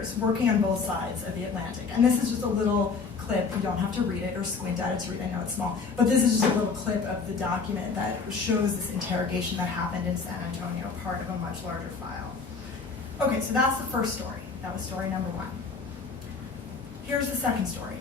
years working on both sides of the Atlantic. And this is just a little clip. You don't have to read it or squint at it to read it. I know it's small. But this is just a little clip of the document that shows this interrogation that happened in San Antonio, part of a much larger file. Okay, so that's the first story. That was story number one. Here's the second story.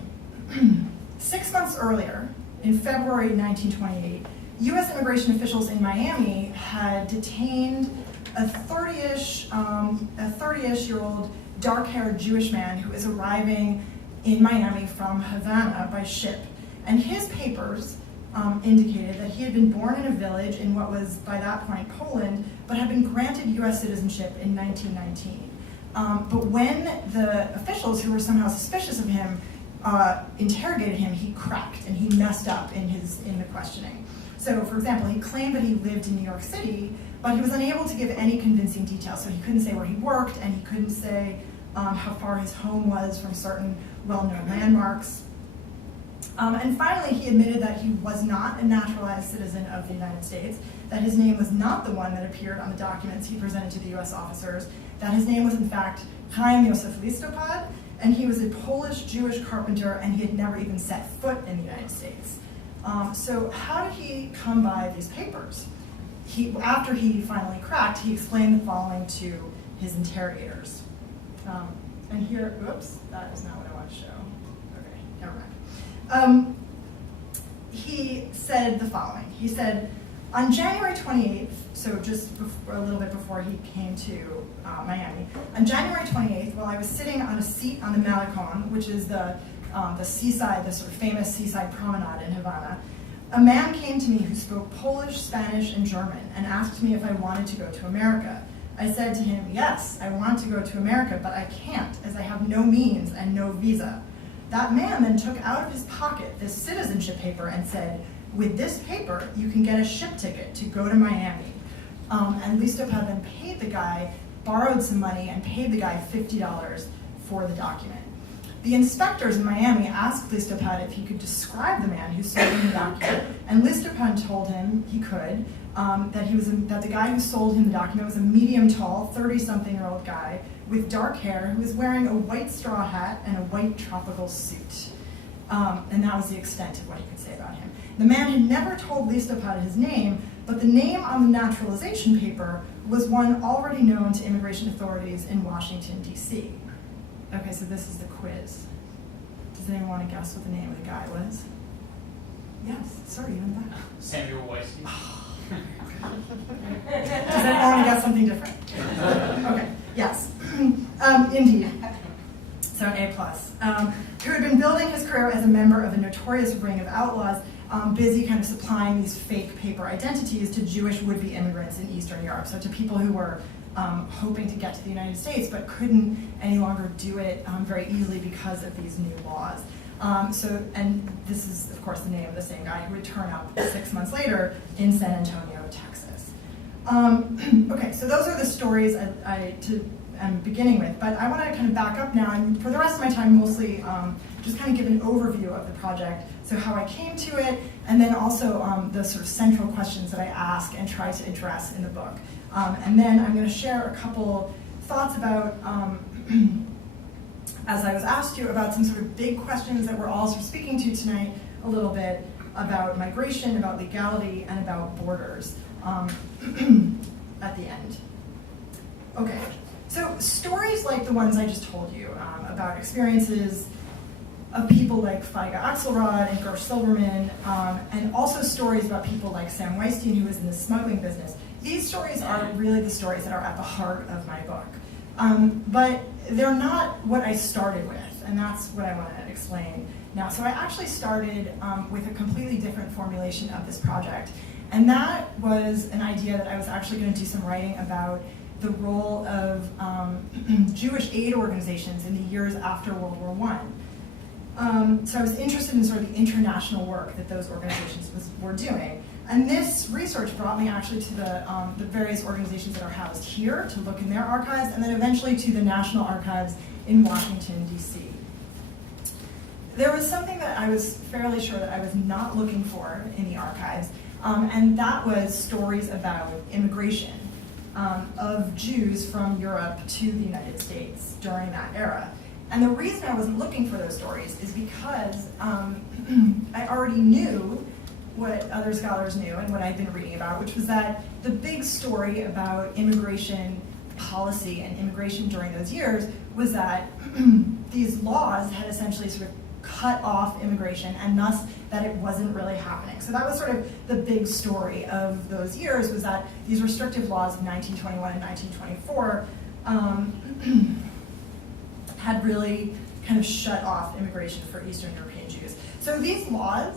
6 months earlier, in February 1928, U.S. immigration officials in Miami had detained a 30-ish-year-old dark-haired Jewish man who is arriving in Miami from Havana by ship. And his papers indicated that he had been born in a village in what was, by that point, Poland, but had been granted U.S. citizenship in 1919. But when the officials who were somehow suspicious of him interrogated him, he cracked and he messed up in the questioning. So, for example, he claimed that he lived in New York City, but he was unable to give any convincing details. So he couldn't say where he worked, and he couldn't say how far his home was from certain well-known landmarks. And finally, he admitted that he was not a naturalized citizen of the United States, that his name was not the one that appeared on the documents he presented to the US officers, that his name was in fact Chaim Yosef Listopad, and he was a Polish Jewish carpenter, and he had never even set foot in the United States. So how did he come by these papers? After he finally cracked, he explained the following to his interrogators. And here, oops, that is not what I want to show. Okay, never mind. He said the following. He said, on January 28th, so just a little bit before he came to Miami, on January 28th, while I was sitting on a seat on the Malecon, which is the seaside, the sort of famous seaside promenade in Havana, a man came to me who spoke Polish, Spanish, and German and asked me if I wanted to go to America. I said to him, yes, I want to go to America, but I can't, as I have no means and no visa. That man then took out of his pocket this citizenship paper and said, with this paper, you can get a ship ticket to go to Miami. And Listopad then paid the guy, borrowed some money, and paid the guy $50 for the document. The inspectors in Miami asked Listopad if he could describe the man who sold him the document, and Listopad told him he could, that the guy who sold him the document was a medium-tall, 30-something-year-old guy with dark hair who was wearing a white straw hat and a white tropical suit. And that was the extent of what he could say about him. The man had never told Listopad his name, but the name on the naturalization paper was one already known to immigration authorities in Washington, D.C. Okay, so this is the quiz. Does anyone want to guess what the name of the guy was? Yes, sorry, even that. Samuel Weissy. Does anyone want to guess something different? Okay, yes, indeed. So an A+. Who had been building his career as a member of a notorious ring of outlaws, busy kind of supplying these fake paper identities to Jewish would-be immigrants in Eastern Europe. So to people who were hoping to get to the United States but couldn't any longer do it very easily because of these new laws. And this is, of course, the name of the same guy who would turn up 6 months later in San Antonio, Texas. Okay, so those are the stories I'm beginning with, but I want to kind of back up now, and for the rest of my time, mostly just kind of give an overview of the project, so how I came to it, and then also the sort of central questions that I ask and try to address in the book. And then I'm going to share a couple thoughts about, as I was asked to, about some sort of big questions that we're all sort of speaking to tonight a little bit, about migration, about legality, and about borders at the end. Okay. So stories like the ones I just told you about experiences of people like Feiga Axelrod and Gersh Silverman, and also stories about people like Sam Weinstein, who was in the smuggling business. These stories are really the stories that are at the heart of my book. But they're not what I started with, and that's what I want to explain now. So I actually started with a completely different formulation of this project, and that was an idea that I was actually going to do some writing about the role of Jewish aid organizations in the years after World War I. So I was interested in sort of the international work that those organizations were doing. And this research brought me actually to the various organizations that are housed here to look in their archives, and then eventually to the National Archives in Washington, D.C. There was something that I was fairly sure that I was not looking for in the archives, and that was stories about immigration. of Jews from Europe to the United States during that era. And the reason I wasn't looking for those stories is because I already knew what other scholars knew and what I'd been reading about, which was that the big story about immigration policy and immigration during those years was that these laws had essentially sort of cut off immigration, and thus that it wasn't really happening. So that was sort of the big story of those years, was that these restrictive laws of 1921 and 1924 had really kind of shut off immigration for Eastern European Jews. So these laws,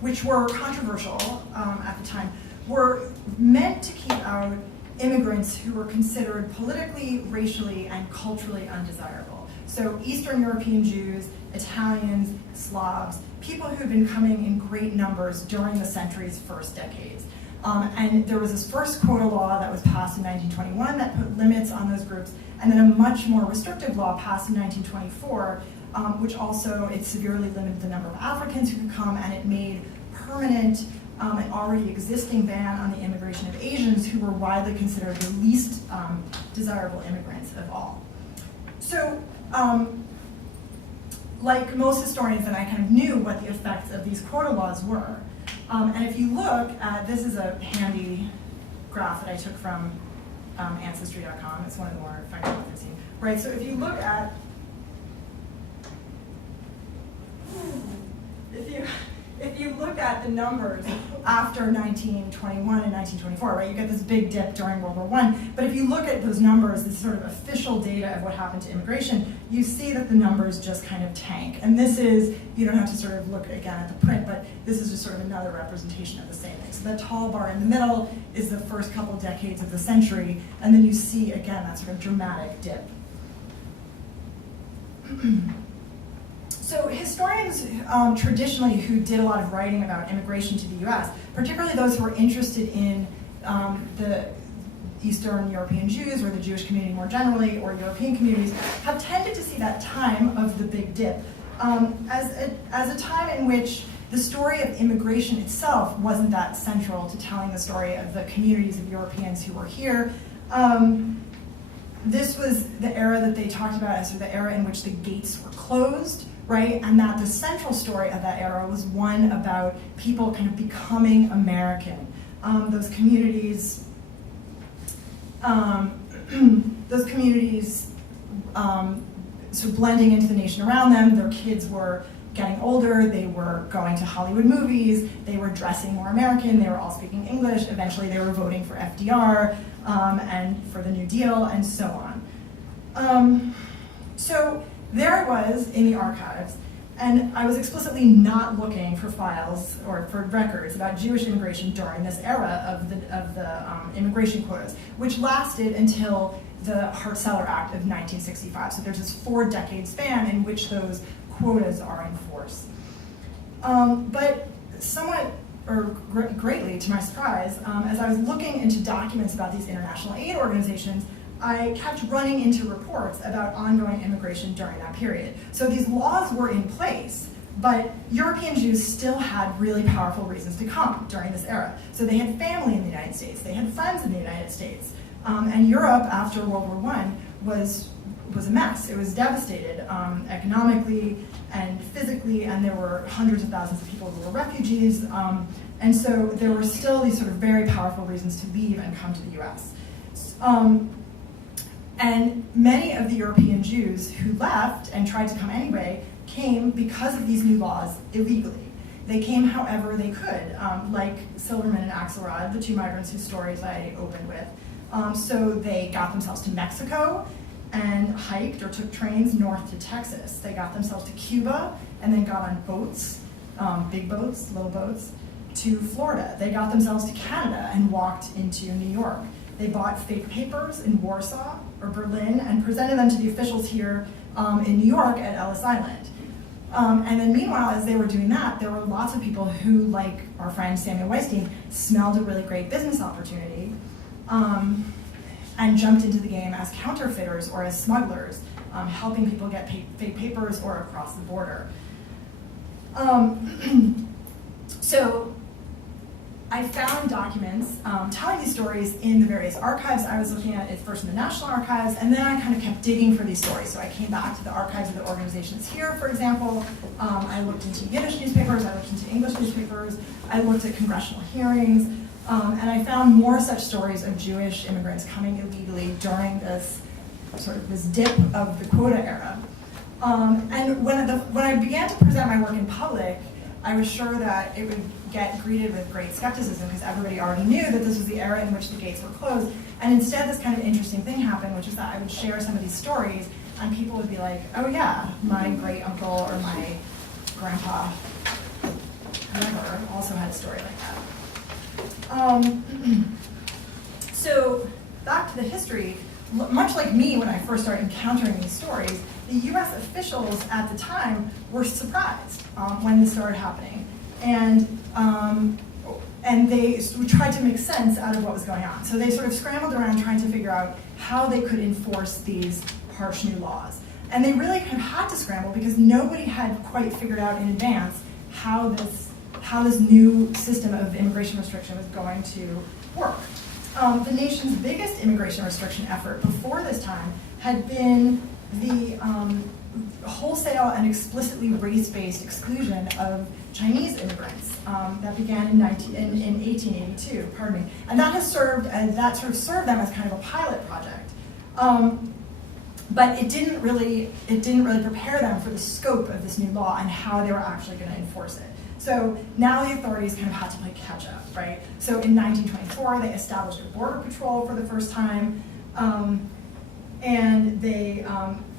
which were controversial at the time, were meant to keep out immigrants who were considered politically, racially, and culturally undesirable. So Eastern European Jews, Italians, Slavs, people who had been coming in great numbers during the century's first decades. And there was this first quota law that was passed in 1921 that put limits on those groups, and then a much more restrictive law passed in 1924, which also, it severely limited the number of Africans who could come, and it made permanent an already existing ban on the immigration of Asians, who were widely considered the least desirable immigrants of all. So, like most historians, then I kind of knew what the effects of these quota laws were. And if you look at, this is a handy graph that I took from Ancestry.com. It's one of the more effective ones I've seen. Right, so if you look at, if you look at the numbers after 1921 and 1924, right, you get this big dip during World War I. But if you look at those numbers, this sort of official data of what happened to immigration, you see that the numbers just kind of tank. And this is, you don't have to sort of look again at the print, but this is just sort of another representation of the same thing. So the tall bar in the middle is the first couple decades of the century, and then you see, again, that sort of dramatic dip. So historians traditionally who did a lot of writing about immigration to the US, particularly those who were interested in the Eastern European Jews or the Jewish community more generally, or European communities, have tended to see that time of the big dip as a time in which the story of immigration itself wasn't that central to telling the story of the communities of Europeans who were here. This was the era that they talked about as sort of the era in which the gates were closed, right? And that the central story of that era was one about people kind of becoming American. Those communities sort of blending into the nation around them. Their kids were getting older, they were going to Hollywood movies, they were dressing more American, they were all speaking English, eventually they were voting for FDR and for the New Deal, and so on. So there I was in the archives, and I was explicitly not looking for files or for records about Jewish immigration during this era of the immigration quotas, which lasted until the Hart-Cellar Act of 1965. So there's this 4-decade span in which those quotas are in force. But somewhat, or greatly to my surprise, as I was looking into documents about these international aid organizations, I kept running into reports about ongoing immigration during that period. So these laws were in place, but European Jews still had really powerful reasons to come during this era. So they had family in the United States, they had friends in the United States, and Europe after World War I was a mess. It was devastated economically and physically, and there were hundreds of thousands of people who were refugees, and so there were still these sort of very powerful reasons to leave and come to the US. And many of the European Jews who left and tried to come anyway came because of these new laws illegally. They came however they could, like Silverman and Axelrod, the two migrants whose stories I opened with. So they got themselves to Mexico and hiked or took trains north to Texas. They got themselves to Cuba and then got on boats, big boats, little boats, to Florida. They got themselves to Canada and walked into New York. They bought fake papers in Warsaw or Berlin and presented them to the officials here in New York at Ellis Island. And then meanwhile, as they were doing that, there were lots of people who, like our friend Samuel Weinstein, smelled a really great business opportunity and jumped into the game as counterfeiters or as smugglers, helping people get fake papers or across the border. So I found documents telling these stories in the various archives. I was looking at it first in the National Archives, and then I kind of kept digging for these stories. So I came back to the archives of the organizations here, for example. I looked into Yiddish newspapers, I looked into English newspapers, I looked at congressional hearings, and I found more such stories of Jewish immigrants coming illegally during this sort of this dip of the quota era. And when I began to present my work in public, I was sure that it would get greeted with great skepticism because everybody already knew that this was the era in which the gates were closed. And instead, this kind of interesting thing happened, which is that I would share some of these stories, and people would be like, oh yeah, my great uncle or my grandpa, whoever, also had a story like that. So back to the history, much like me when I first started encountering these stories, the US officials at the time were surprised when this started happening. And they tried to make sense out of what was going on. So they sort of scrambled around trying to figure out how they could enforce these harsh new laws. And they really kind of had to scramble because nobody had quite figured out in advance how this new system of immigration restriction was going to work. The nation's biggest immigration restriction effort before this time had been the wholesale and explicitly race-based exclusion of Chinese immigrants that began in 1882. Pardon me, and that has served served them as kind of a pilot project, but it didn't really prepare them for the scope of this new law and how they were actually going to enforce it. So now the authorities kind of had to play catch up, right? So in 1924, they established a border patrol for the first time, and they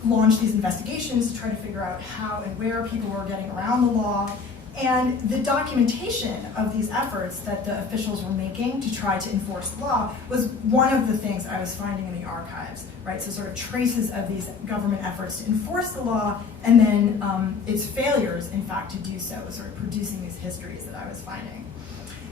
launched these investigations to try to figure out how and where people were getting around the law. And the documentation of these efforts that the officials were making to try to enforce the law was one of the things I was finding in the archives, right? So sort of traces of these government efforts to enforce the law, and then its failures, in fact, to do so, sort of producing these histories that I was finding.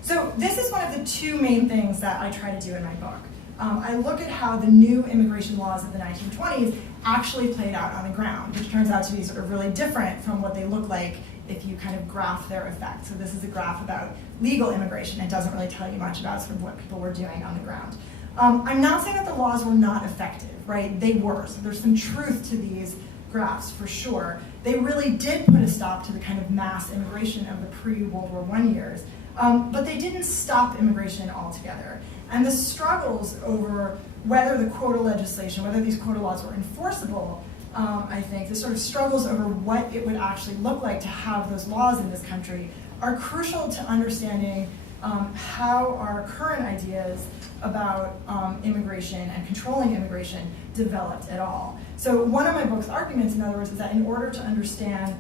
So this is one of the two main things that I try to do in my book. I look at how the new immigration laws of the 1920s actually played out on the ground, which turns out to be sort of really different from what they look like if you kind of graph their effect. So this is a graph about legal immigration. It doesn't really tell you much about sort of what people were doing on the ground. I'm not saying that the laws were not effective, right? They were. So there's some truth to these graphs for sure. They really did put a stop to the kind of mass immigration of the pre-World War I years. But they didn't stop immigration altogether. And the struggles over whether the quota legislation, whether these quota laws were enforceable, I think, the sort of struggles over what it would actually look like to have those laws in this country are crucial to understanding how our current ideas about immigration and controlling immigration developed at all. So one of my book's arguments, in other words, is that in order to understand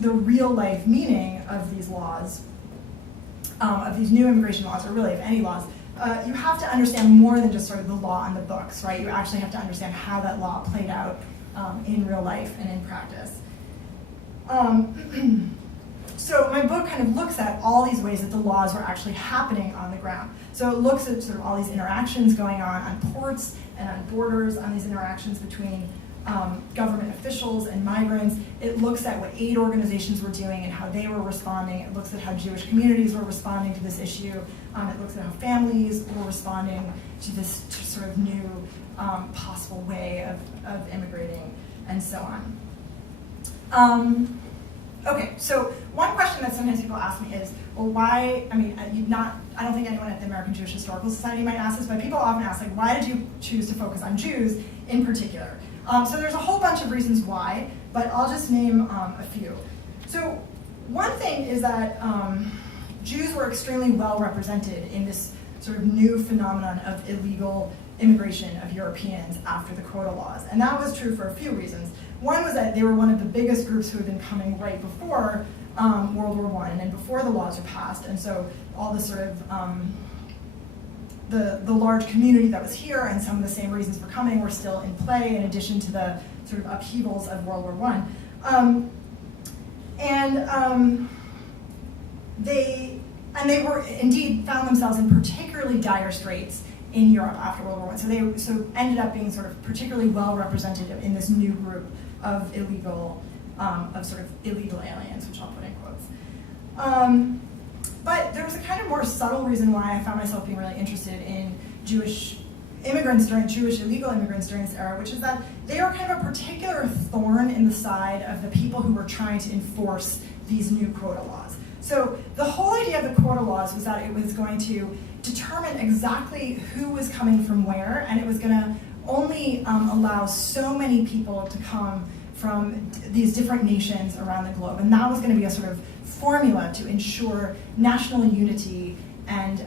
the real life meaning of these laws, of these new immigration laws, or really of any laws, you have to understand more than just sort of the law in the books, right? You actually have to understand how that law played out in real life and in practice. So my book kind of looks at all these ways that the laws were actually happening on the ground. So it looks at sort of all these interactions going on ports and on borders, on these interactions between government officials and migrants. It looks at what aid organizations were doing and how they were responding. It looks at how Jewish communities were responding to this issue. It looks at how families were responding to this sort of new possible way of immigrating, and so on. Okay, so one question that sometimes people ask me is, well, why, I don't think anyone at the American Jewish Historical Society might ask this, but people often ask, like, why did you choose to focus on Jews in particular? So there's a whole bunch of reasons why, but I'll just name a few. So one thing is that Jews were extremely well represented in this sort of new phenomenon of illegal immigration of Europeans after the quota laws. And that was true for a few reasons. One was that they were one of the biggest groups who had been coming right before World War I and before the laws were passed. And so all the sort of the large community that was here and some of the same reasons for coming were still in play, in addition to the sort of upheavals of World War I. They were indeed found themselves in particularly dire straits in Europe after World War I. So they ended up being sort of particularly well represented in this new group of illegal aliens, which I'll put in quotes. But there was a kind of more subtle reason why I found myself being really interested in Jewish immigrants Jewish illegal immigrants during this era, which is that they are kind of a particular thorn in the side of the people who were trying to enforce these new quota laws. So the whole idea of the quota laws was that it was going to determine exactly who was coming from where, and it was going to only allow so many people to come from these different nations around the globe. And that was going to be a sort of formula to ensure national unity and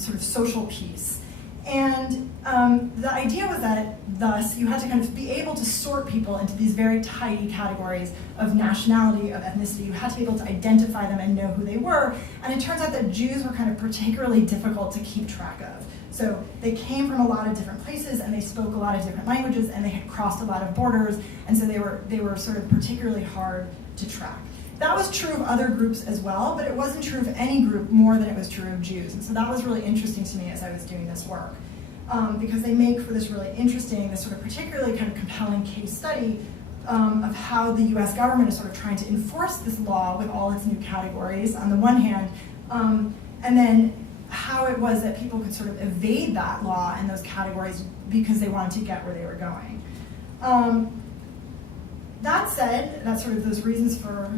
sort of social peace. And the idea was that thus you had to kind of be able to sort people into these very tidy categories of nationality, of ethnicity. You had to be able to identify them and know who they were. And it turns out that Jews were kind of particularly difficult to keep track of. So they came from a lot of different places, and they spoke a lot of different languages, and they had crossed a lot of borders, and so they were sort of particularly hard to track. That was true of other groups as well, but it wasn't true of any group more than it was true of Jews. And so that was really interesting to me as I was doing this work, because they make for this really interesting, this sort of particularly kind of compelling case study of how the US government is sort of trying to enforce this law with all its new categories on the one hand, and then how it was that people could sort of evade that law and those categories because they wanted to get where they were going. That said, that's sort of those reasons for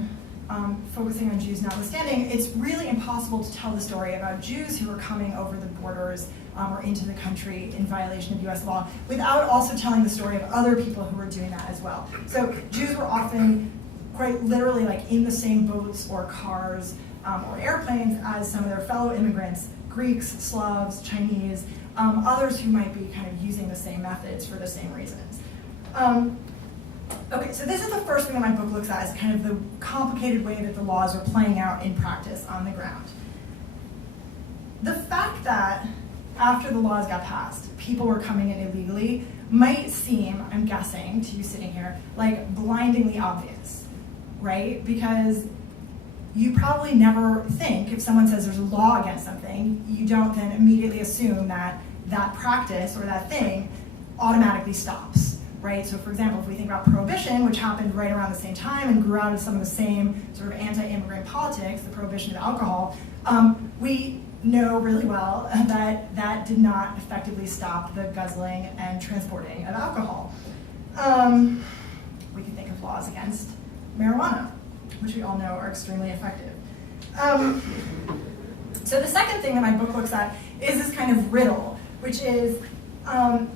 focusing on Jews notwithstanding, it's really impossible to tell the story about Jews who were coming over the borders or into the country in violation of US law without also telling the story of other people who were doing that as well. So Jews were often quite literally like in the same boats or cars or airplanes as some of their fellow immigrants, Greeks, Slavs, Chinese, others who might be kind of using the same methods for the same reasons. Okay, so this is the first thing that my book looks at, is kind of the complicated way that the laws were playing out in practice on the ground. The fact that after the laws got passed, people were coming in illegally might seem, I'm guessing, to you sitting here, like blindingly obvious, right? Because you probably never think, if someone says there's a law against something, you don't then immediately assume that that practice or that thing automatically stops, right? So for example, if we think about prohibition, which happened right around the same time and grew out of some of the same sort of anti-immigrant politics, the prohibition of alcohol, we know really well that that did not effectively stop the guzzling and transporting of alcohol. We can think of laws against marijuana, which we all know are extremely effective. So the second thing that my book looks at is this kind of riddle, which is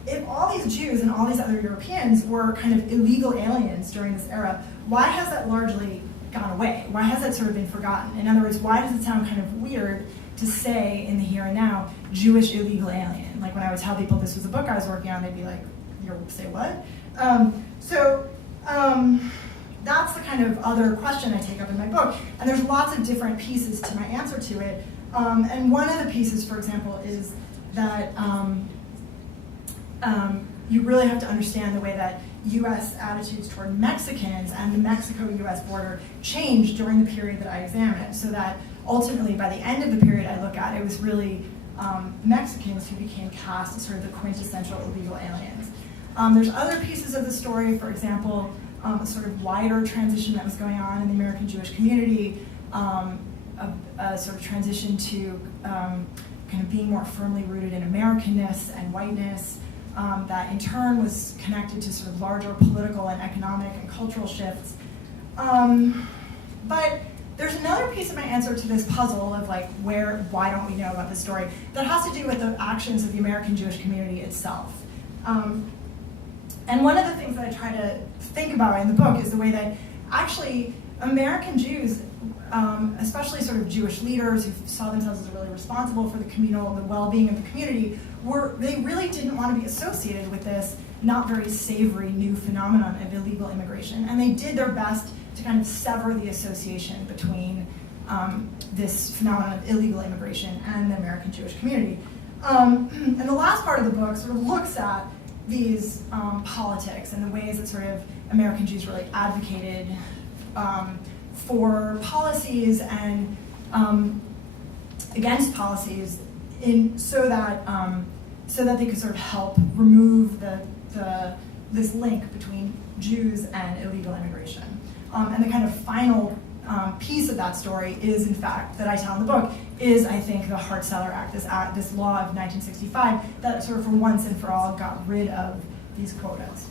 if all these Jews and all these other Europeans were kind of illegal aliens during this era, why has that largely gone away? Why has that sort of been forgotten? In other words, why does it sound kind of weird to say in the here and now, Jewish illegal alien? Like when I would tell people this was a book I was working on, they'd be like, you say what? That's the kind of other question I take up in my book. And there's lots of different pieces to my answer to it. And one of the pieces, for example, is that you really have to understand the way that US attitudes toward Mexicans and the Mexico-US border changed during the period that I examined, so that ultimately by the end of the period I look at, it was really Mexicans who became cast as sort of the quintessential illegal aliens. There's other pieces of the story, for example, a sort of wider transition that was going on in the American Jewish community, a sort of transition to kind of being more firmly rooted in Americanness and whiteness, that in turn was connected to sort of larger political and economic and cultural shifts. But there's another piece of my answer to this puzzle of like why don't we know about this story that has to do with the actions of the American Jewish community itself. And one of the things that I try to think about in the book is the way that actually American Jews, especially sort of Jewish leaders who saw themselves as really responsible for the well-being of the community, they really didn't want to be associated with this not very savory new phenomenon of illegal immigration. And they did their best to kind of sever the association between this phenomenon of illegal immigration and the American Jewish community. And the last part of the book sort of looks at these politics and the ways that sort of American Jews really advocated for policies and against policies so that they could sort of help remove this link between Jews and illegal immigration. And the kind of final piece of that story is, in fact, that I tell in the book, is, I think, the Hart-Cellar Act, this law of 1965 that sort of for once and for all got rid of these quotas.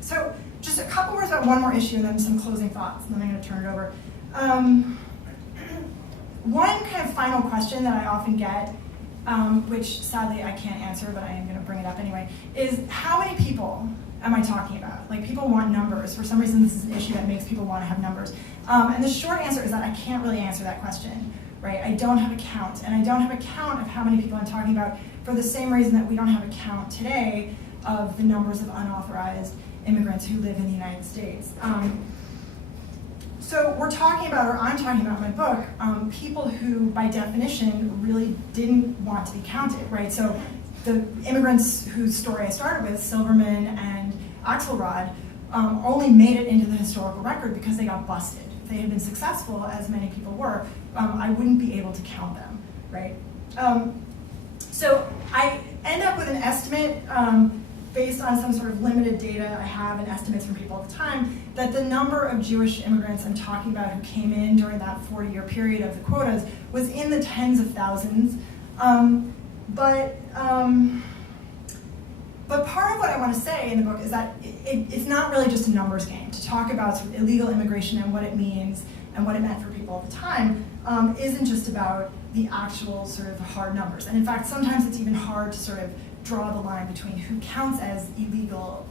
So just a couple words about one more issue and then some closing thoughts, and then I'm going to turn it over. One kind of final question that I often get, which sadly I can't answer, but I am going to bring it up anyway, is how many people am I talking about? Like, people want numbers. For some reason, this is an issue that makes people want to have numbers. And the short answer is that I can't really answer that question, right? I don't have a count, and I don't have a count of how many people I'm talking about for the same reason that we don't have a count today of the numbers of unauthorized immigrants who live in the United States. So we're talking about, or I'm talking about in my book, people who, by definition, really didn't want to be counted, right? So the immigrants whose story I started with, Silverman and Axelrod, only made it into the historical record because they got busted. If they had been successful, as many people were, I wouldn't be able to count them, right? So I end up with an estimate based on some sort of limited data I have and estimates from people at the time, that the number of Jewish immigrants I'm talking about who came in during that 40-year period of the quotas was in the tens of thousands. But part of what I want to say in the book is that it's not really just a numbers game. To talk about sort of illegal immigration and what it means and what it meant for people at the time isn't just about the actual sort of hard numbers. And in fact, sometimes it's even hard to sort of draw the line between who counts as illegal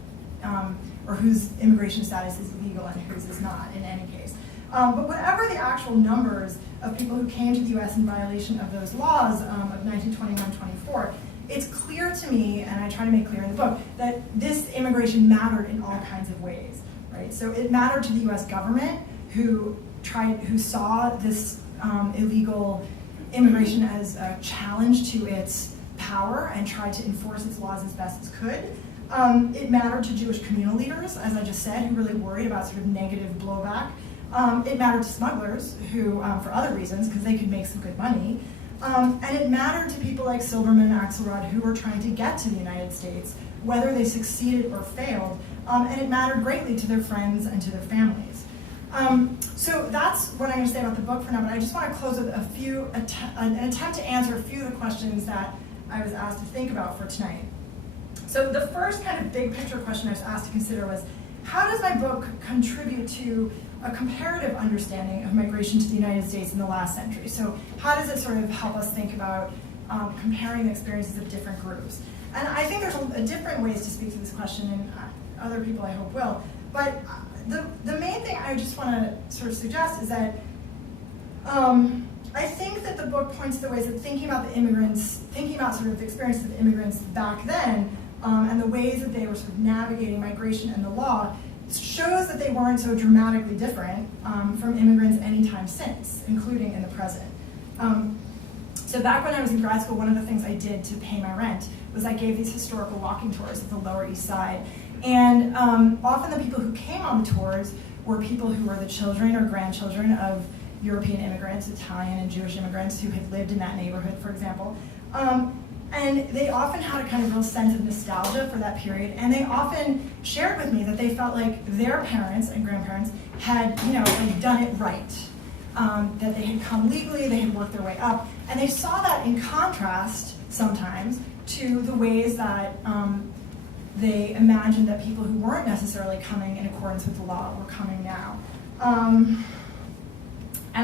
or whose immigration status is illegal and whose is not in any case. But whatever the actual numbers of people who came to the US in violation of those laws of 1921-24, it's clear to me, and I try to make clear in the book, that this immigration mattered in all kinds of ways, right? So it mattered to the US government who saw this illegal immigration as a challenge to its power and tried to enforce its laws as best as could. It mattered to Jewish communal leaders, as I just said, who really worried about sort of negative blowback. It mattered to smugglers who, for other reasons, because they could make some good money. And it mattered to people like Silverman and Axelrod who were trying to get to the United States, whether they succeeded or failed. And it mattered greatly to their friends and to their families. So that's what I'm going to say about the book for now, but I just want to close with an attempt to answer a few of the questions that I was asked to think about for tonight. So the first kind of big picture question I was asked to consider was, how does my book contribute to a comparative understanding of migration to the United States in the last century? So how does it sort of help us think about comparing the experiences of different groups? And I think there's different ways to speak to this question, and other people I hope will. But the main thing I just want to sort of suggest is that I think that the book points to the ways that thinking about sort of the experiences of immigrants back then, and the ways that they were sort of navigating migration and the law, shows that they weren't so dramatically different from immigrants anytime since, including in the present. So back when I was in grad school, one of the things I did to pay my rent was I gave these historical walking tours of the Lower East Side. And often the people who came on the tours were people who were the children or grandchildren of European immigrants, Italian and Jewish immigrants who had lived in that neighborhood, for example. And they often had a kind of real sense of nostalgia for that period, and they often shared with me that they felt like their parents and grandparents had, like done it right, that they had come legally, they had worked their way up, and they saw that in contrast sometimes to the ways that they imagined that people who weren't necessarily coming in accordance with the law were coming now. And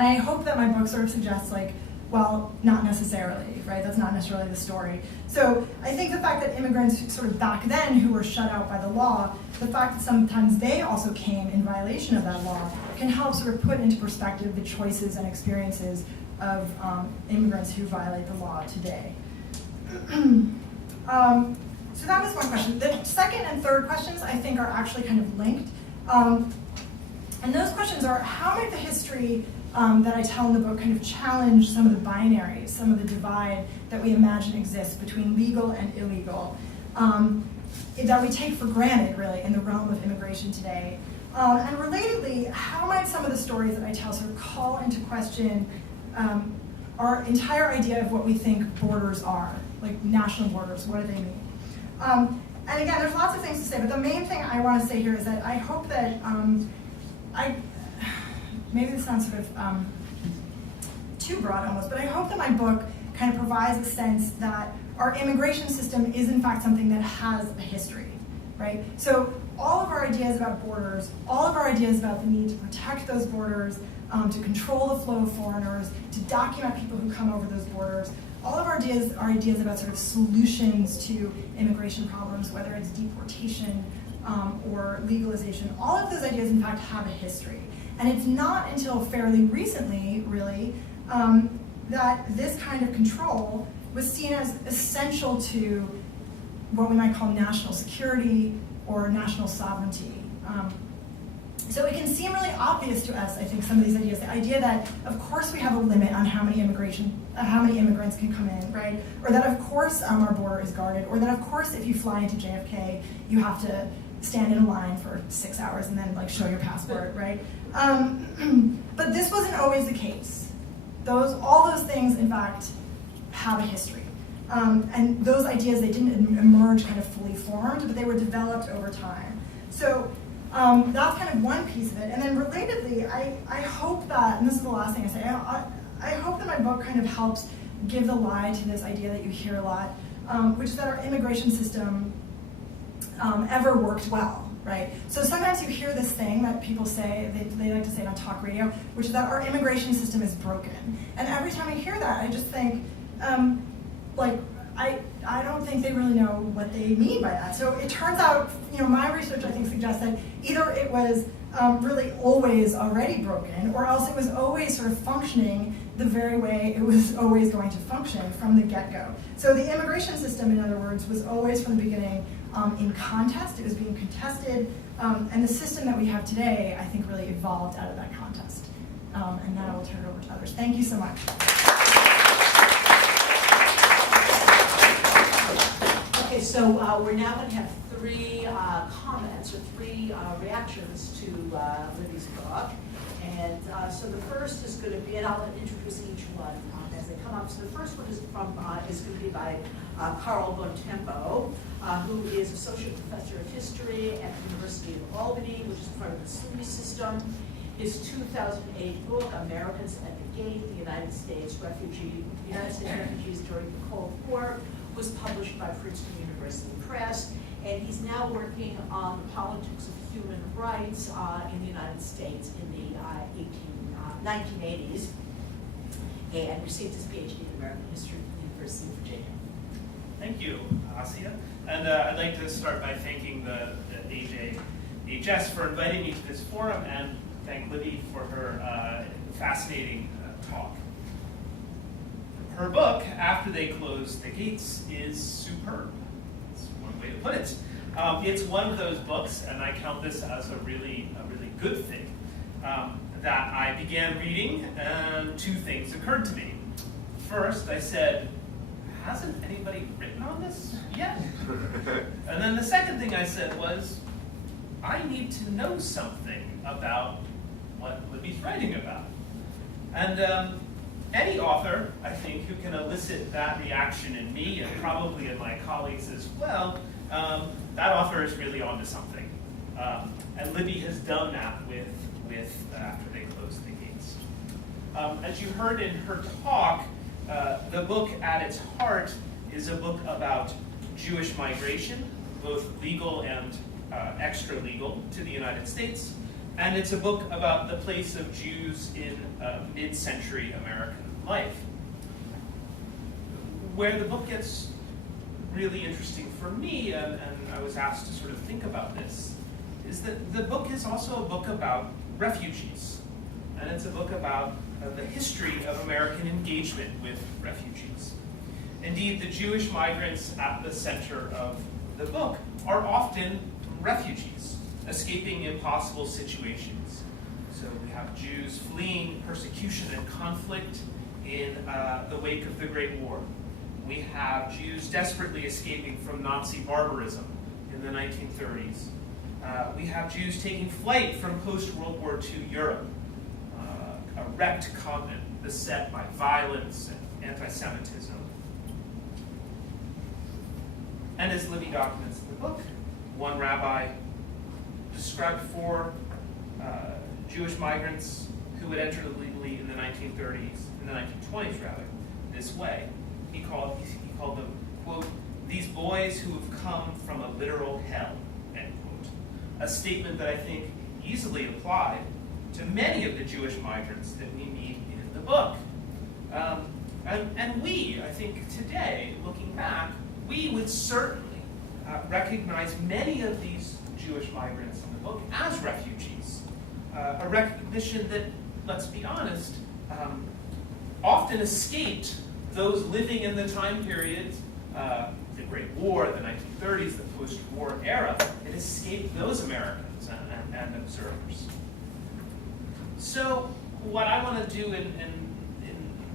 I hope that my book sort of suggests, like, well, not necessarily, right? That's not necessarily the story. So I think the fact that immigrants sort of back then who were shut out by the law, the fact that sometimes they also came in violation of that law, can help sort of put into perspective the choices and experiences of immigrants who violate the law today. So that was one question. The second and third questions, I think, are actually kind of linked. And those questions are, how might the history that I tell in the book kind of challenge some of the binaries, some of the divide that we imagine exists between legal and illegal, that we take for granted, really, in the realm of immigration today. And relatedly, how might some of the stories that I tell sort of call into question our entire idea of what we think borders are, like national borders, what do they mean? And again, there's lots of things to say, but the main thing I want to say here is that I hope that maybe this sounds sort of too broad almost, but I hope that my book kind of provides a sense that our immigration system is in fact something that has a history, right? So all of our ideas about borders, all of our ideas about the need to protect those borders, to control the flow of foreigners, to document people who come over those borders, all of our ideas are ideas about sort of solutions to immigration problems, whether it's deportation or legalization. All of those ideas, in fact, have a history. And it's not until fairly recently, really, that this kind of control was seen as essential to what we might call national security or national sovereignty. So it can seem really obvious to us, I think, some of these ideas. The idea that, of course, we have a limit on how many immigrants can come in, right? Or that, of course, our border is guarded. Or that, of course, if you fly into JFK, you have to stand in a line for 6 hours and then, like, show your passport, right? But this wasn't always the case. All those things, in fact, have a history. And those ideas, they didn't emerge kind of fully formed, but they were developed over time. So that's kind of one piece of it. And then relatedly, I hope that, and this is the last thing I say, I hope that my book kind of helps give the lie to this idea that you hear a lot, which is that our immigration system ever worked well, right? So sometimes you hear this thing that people say, they like to say it on talk radio, which is that our immigration system is broken. And every time I hear that, I just think, I don't think they really know what they mean by that. So it turns out, my research I think suggests that either it was really always already broken, or else it was always sort of functioning the very way it was always going to function from the get-go. So the immigration system, in other words, was always from the beginning in contest. It was being contested, and the system that we have today, I think, really evolved out of that contest. And now I will turn it over to others. Thank you so much. Okay, so we're now going to have three comments or three reactions to Libby's book. And so the first is going to be, and I'll introduce each one as they come up. So the first one is going to be by Carl Bontempo, who is Associate Professor of History at the University of Albany, which is part of the SUNY system. His 2008 book, Americans at the Gate, the United States Refugees During the Cold War, was published by Princeton University Press, and he's now working on the politics of human rights in the United States in the 1980s, and received his PhD in American History from the University of Virginia. Thank you, Asia. And I'd like to start by thanking the AJHS for inviting me to this forum, and thank Libby for her fascinating talk. Her book, After They Closed the Gates, is superb. That's one way to put it. It's one of those books, and I count this as a really good thing, that I began reading, and two things occurred to me. First, I said, hasn't anybody written on this yet? And then the second thing I said was, I need to know something about what Libby's writing about. And any author, I think, who can elicit that reaction in me and probably in my colleagues as well, that author is really onto something. And Libby has done that with After They Closed the Gates. As you heard in her talk, the book at its heart is a book about Jewish migration, both legal and extra-legal, to the United States. And it's a book about the place of Jews in mid-century American life. Where the book gets really interesting for me, and I was asked to sort of think about this, is that the book is also a book about refugees. And it's a book about the history of American engagement with refugees. Indeed, the Jewish migrants at the center of the book are often refugees, escaping impossible situations. So we have Jews fleeing persecution and conflict in the wake of the Great War. We have Jews desperately escaping from Nazi barbarism in the 1930s. We have Jews taking flight from post-World War II Europe, a wrecked continent beset by violence and anti-Semitism. And as Libby documents in the book, one rabbi described four Jewish migrants who had entered illegally in the 1920s rather, this way. He called them, quote, "these boys who have come from a literal hell," end quote. A statement that I think easily applied to many of the Jewish migrants that we meet in the book. And we, I think today, looking back, we would certainly recognize many of these Jewish migrants in the book as refugees. A recognition that, let's be honest, often escaped those living in the time periods, the Great War, the 1930s, the post-war era. It escaped those Americans and observers. So what I want to do in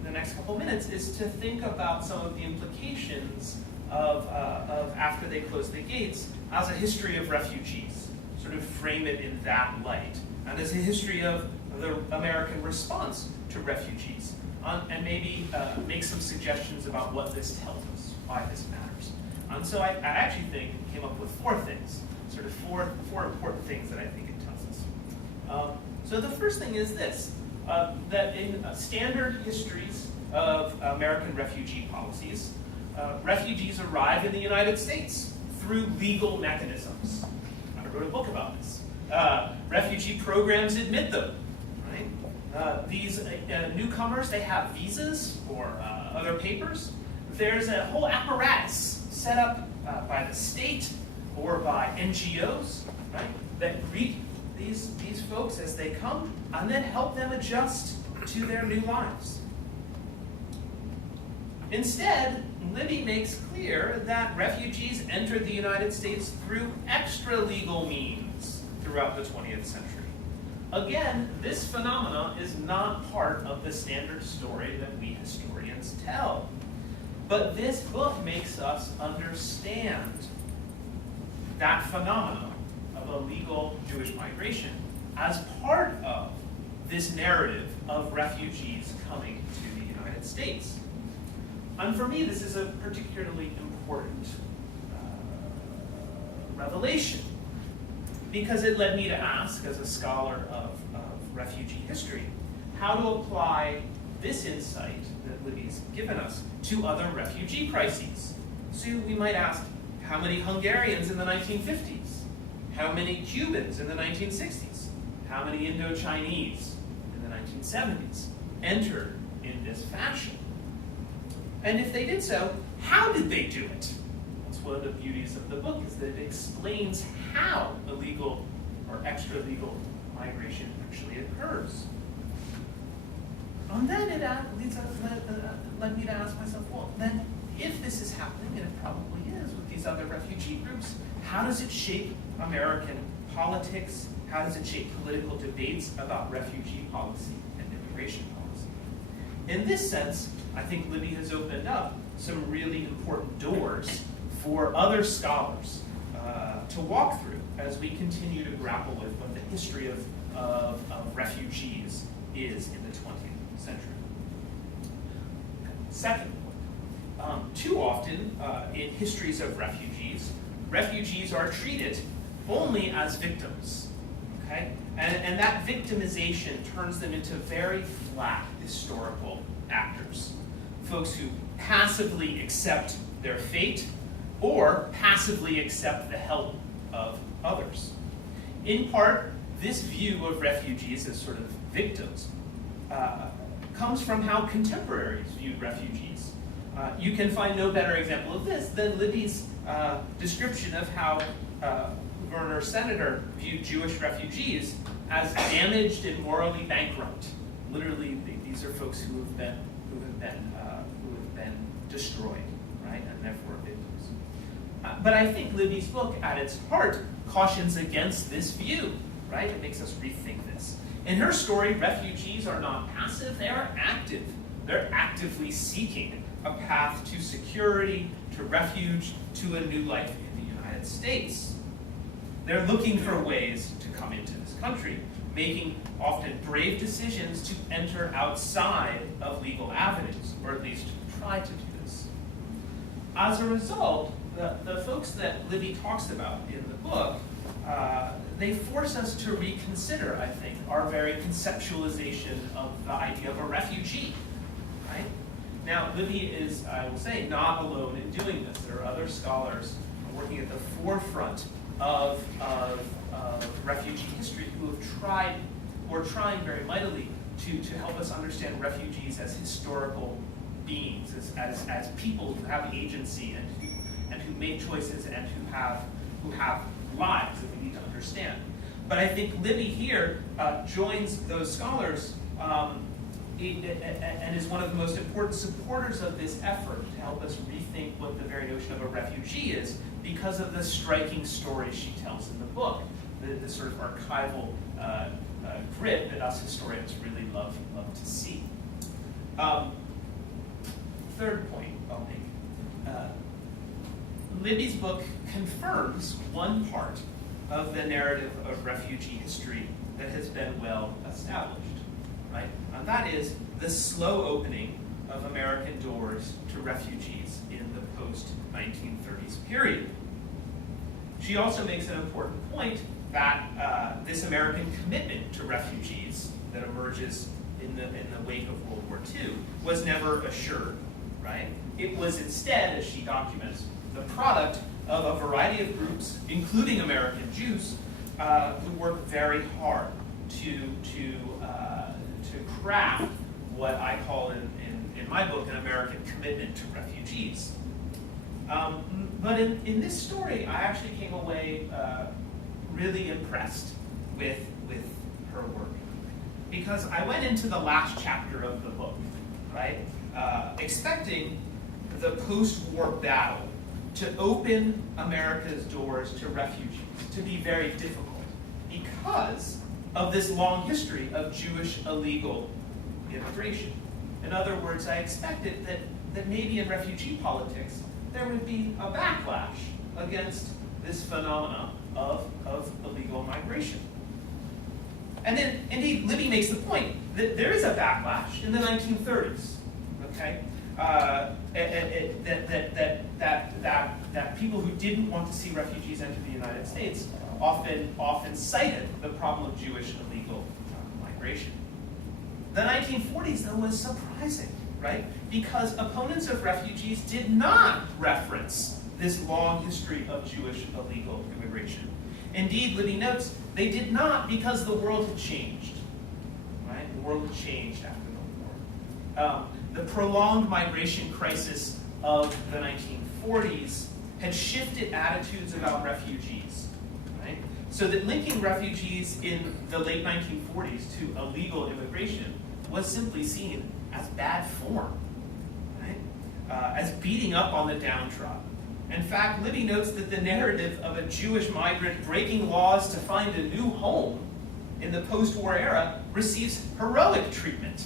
the next couple minutes is to think about some of the implications of after they close the gates as a history of refugees, sort of frame it in that light, and as a history of the American response to refugees, and maybe make some suggestions about what this tells us, why this matters. So I actually came up with four things, sort of four important things that I think it tells us. So the first thing is this, that in standard histories of American refugee policies, refugees arrive in the United States through legal mechanisms. I wrote a book about this. Refugee programs admit them, right? These newcomers, they have visas or other papers. There's a whole apparatus set up by the state or by NGOs, right, that greet these folks as they come and then help them adjust to their new lives. Instead, Libby makes clear that refugees entered the United States through extra-legal means throughout the 20th century. Again, this phenomenon is not part of the standard story that we historians tell. But this book makes us understand that phenomenon of illegal Jewish migration as part of this narrative of refugees coming to the United States. And for me, this is a particularly important revelation, because it led me to ask, as a scholar of refugee history, how to apply this insight that Libby's given us to other refugee crises. So we might ask, how many Hungarians in the 1950s? How many Cubans in the 1960s? How many Indo-Chinese in the 1970s entered in this fashion? And if they did so, how did they do it? That's one of the beauties of the book, is that it explains how illegal or extra-legal migration actually occurs. And then it led me to ask myself, well, then if this is happening, and it probably is with these other refugee groups, how does it shape American politics? How does it shape political debates about refugee policy and immigration policy? In this sense, I think Libby has opened up some really important doors for other scholars to walk through as we continue to grapple with what the history of refugees is in the 20th century. Second, too often in histories of refugees are treated only as victims, okay? And that victimization turns them into very flat historical actors. Folks who passively accept their fate or passively accept the help of others. In part, this view of refugees as sort of victims comes from how contemporaries viewed refugees. You can find no better example of this than Libby's description of how Werner Senator viewed Jewish refugees as damaged and morally bankrupt. Literally, these are folks who have been destroyed, right, and therefore victims. But I think Libby's book, at its heart, cautions against this view, right? It makes us rethink this. In her story, refugees are not passive; they are active. They're actively seeking a path to security, to refuge, to a new life in the United States. They're looking for ways to come into this country, making often brave decisions to enter outside of legal avenues, or at least try to do this. As a result, the folks that Libby talks about in the book, they force us to reconsider, I think, our very conceptualization of the idea of a refugee, right? Now, Libby is, I will say, not alone in doing this. There are other scholars working at the forefront of refugee history who have tried, or trying very mightily, to help us understand refugees as historical beings, as people who have agency and who make choices and who have lives that we need to understand. But I think Libby here joins those scholars and is one of the most important supporters of this effort to help us rethink what the very notion of a refugee is, because of the striking stories she tells in the book, the sort of archival grit that us historians really love to see. Third point I'll make. Libby's book confirms one part of the narrative of refugee history that has been well established, right? And that is the slow opening of American doors to refugees in the post-1930s period. She also makes an important point that this American commitment to refugees that emerges in the wake of World War II was never assured, right? It was instead, as she documents, the product of a variety of groups, including American Jews, who worked very hard to craft what I call in my book an American commitment to refugees. But in this story, I actually came away really impressed with her work, because I went into the last chapter of the book, right, expecting the post-war battle to open America's doors to refugees to be very difficult because of this long history of Jewish illegal immigration. In other words, I expected that maybe in refugee politics there would be a backlash against this phenomena of illegal migration. And then, indeed, Libby makes the point that there is a backlash in the 1930s, okay? That people who didn't want to see refugees enter the United States often cited the problem of Jewish illegal migration. The 1940s, though, was surprising, right? Because opponents of refugees did not reference this long history of Jewish illegal immigration. Indeed, Libby notes, they did not because the world had changed, right? The world had changed after the war. The prolonged migration crisis of the 1940s had shifted attitudes about refugees, right? So that linking refugees in the late 1940s to illegal immigration was simply seen as bad form, right? As beating up on the downtrodden. In fact, Libby notes that the narrative of a Jewish migrant breaking laws to find a new home in the post-war era receives heroic treatment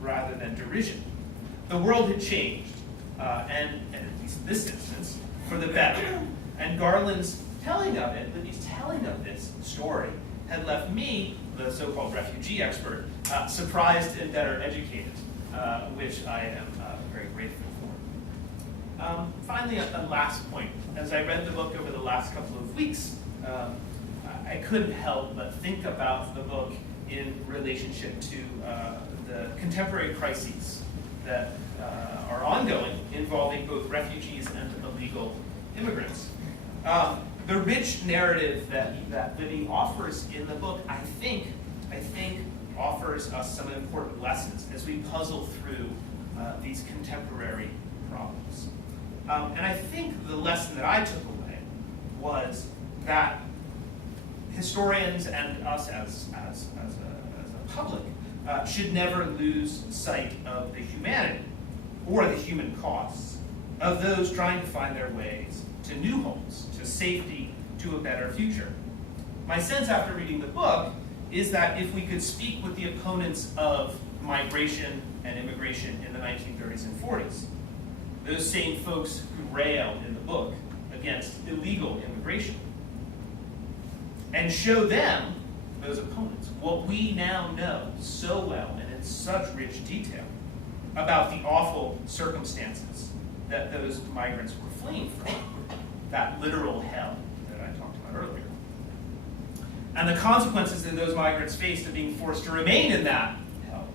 rather than derision. The world had changed, and at least in this instance, for the better. And Garland's telling of it, Libby's telling of this story, had left me, the so-called refugee expert, surprised and better educated, which I am very grateful for. Finally, a last point. As I read the book over the last couple of weeks, I couldn't help but think about the book in relationship to the contemporary crises that are ongoing involving both refugees and illegal immigrants. The rich narrative that Libby offers in the book, I think offers us some important lessons as we puzzle through these contemporary problems. And I think the lesson that I took away was that historians and us as a public should never lose sight of the humanity or the human costs of those trying to find their ways to new homes, to safety, to a better future. My sense after reading the book is that if we could speak with the opponents of migration and immigration in the 1930s and 40s, those same folks who rail in the book against illegal immigration, and show them, those opponents, what we now know so well and in such rich detail about the awful circumstances that those migrants were fleeing from, that literal hell that I talked about earlier. And the consequences that those migrants faced of being forced to remain in that hell,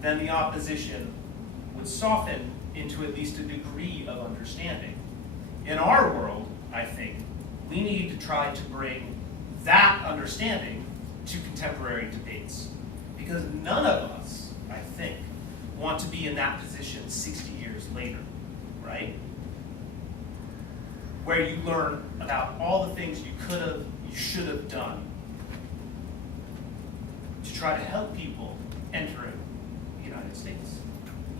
then the opposition would soften into at least a degree of understanding. In our world, I think, we need to try to bring that understanding to contemporary debates. Because none of us, I think, want to be in that position 60 years later, right? Where you learn about all the things you could have, you should have done to try to help people entering the United States,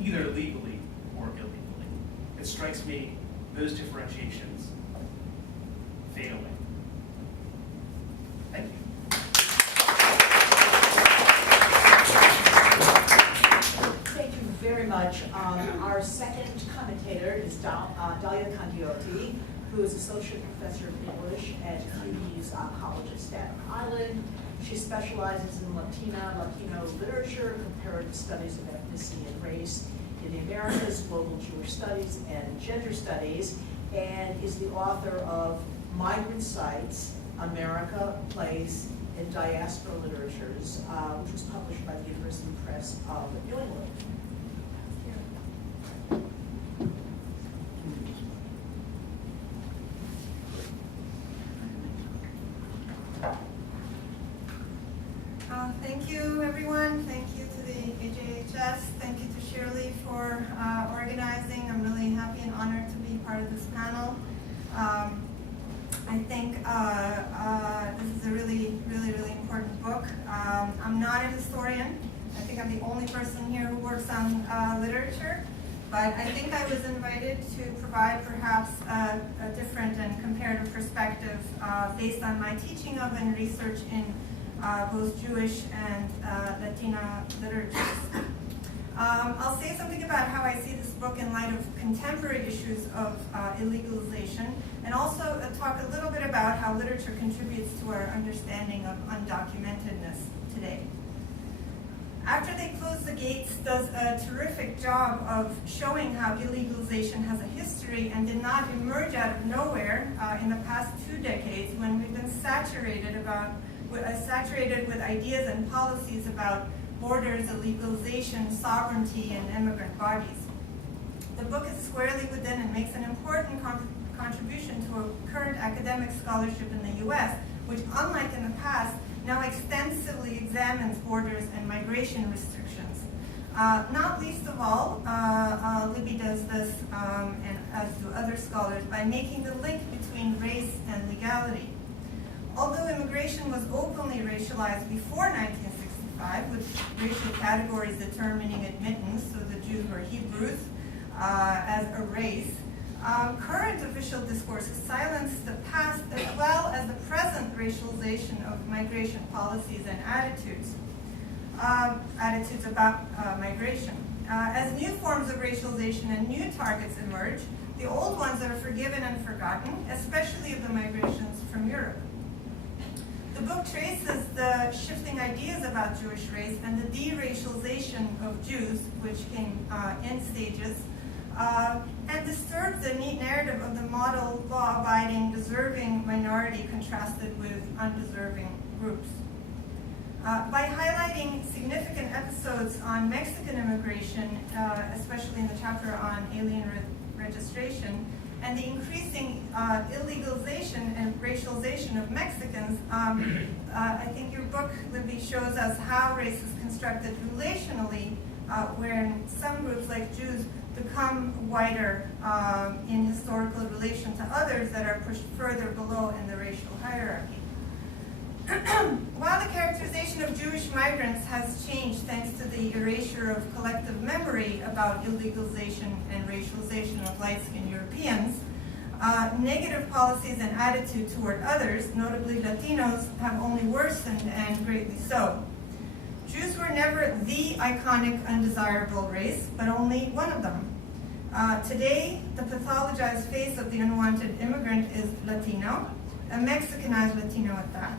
either legally or illegally. It strikes me those differentiations failing. Thank you. Thank you very much. Our second commentator is Dalia Candioti, who is Associate Professor of English at UB's College of Staten Island. She specializes in Latino literature, comparative studies of ethnicity and race in the Americas, global Jewish studies, and gender studies, and is the author of Migrant Sites, America, Place, and Diaspora Literatures, which was published by the University Press of New England. Thank you, everyone. Thank you to the AJHS. Thank you to Shirley for organizing. I'm really happy and honored to be part of this panel. I think this is a really, really, really important book. I'm not a historian. I think I'm the only person here who works on literature. But I think I was invited to provide perhaps a different and comparative perspective based on my teaching of and research in both Jewish and Latina literatures. I'll say something about how I see this book in light of contemporary issues of illegalization, and also talk a little bit about how literature contributes to our understanding of undocumentedness today. After They Close the Gates does a terrific job of showing how illegalization has a history and did not emerge out of nowhere in the past 2 decades when we've been saturated with ideas and policies about borders, legalization, sovereignty, and immigrant bodies. The book is squarely within and makes an important contribution to a current academic scholarship in the U.S., which, unlike in the past, now extensively examines borders and migration restrictions. Not least of all, Libby does this, and as do other scholars, by making the link between race and legality. Although immigration was openly racialized before 1965, with racial categories determining admittance, so the Jews were Hebrews as a race, current official discourse silenced the past as well as the present racialization of migration policies and attitudes about migration. As new forms of racialization and new targets emerge, the old ones are forgiven and forgotten, especially of the migrations from Europe. The book traces the shifting ideas about Jewish race and the de-racialization of Jews, which came in stages, and disturbs the neat narrative of the model law-abiding, deserving minority contrasted with undeserving groups. By highlighting significant episodes on Mexican immigration, especially in the chapter on alien registration, and the increasing illegalization and racialization of Mexicans, I think your book, Libby, shows us how race is constructed relationally, wherein some groups like Jews become whiter in historical relation to others that are pushed further below in the racial hierarchy. While the characterization of Jewish migrants has changed thanks to the erasure of collective memory about illegalization and racialization of light-skinned Europeans, negative policies and attitude toward others, notably Latinos, have only worsened, and greatly so. Jews were never the iconic undesirable race, but only one of them. Today, the pathologized face of the unwanted immigrant is Latino, a Mexicanized Latino at that.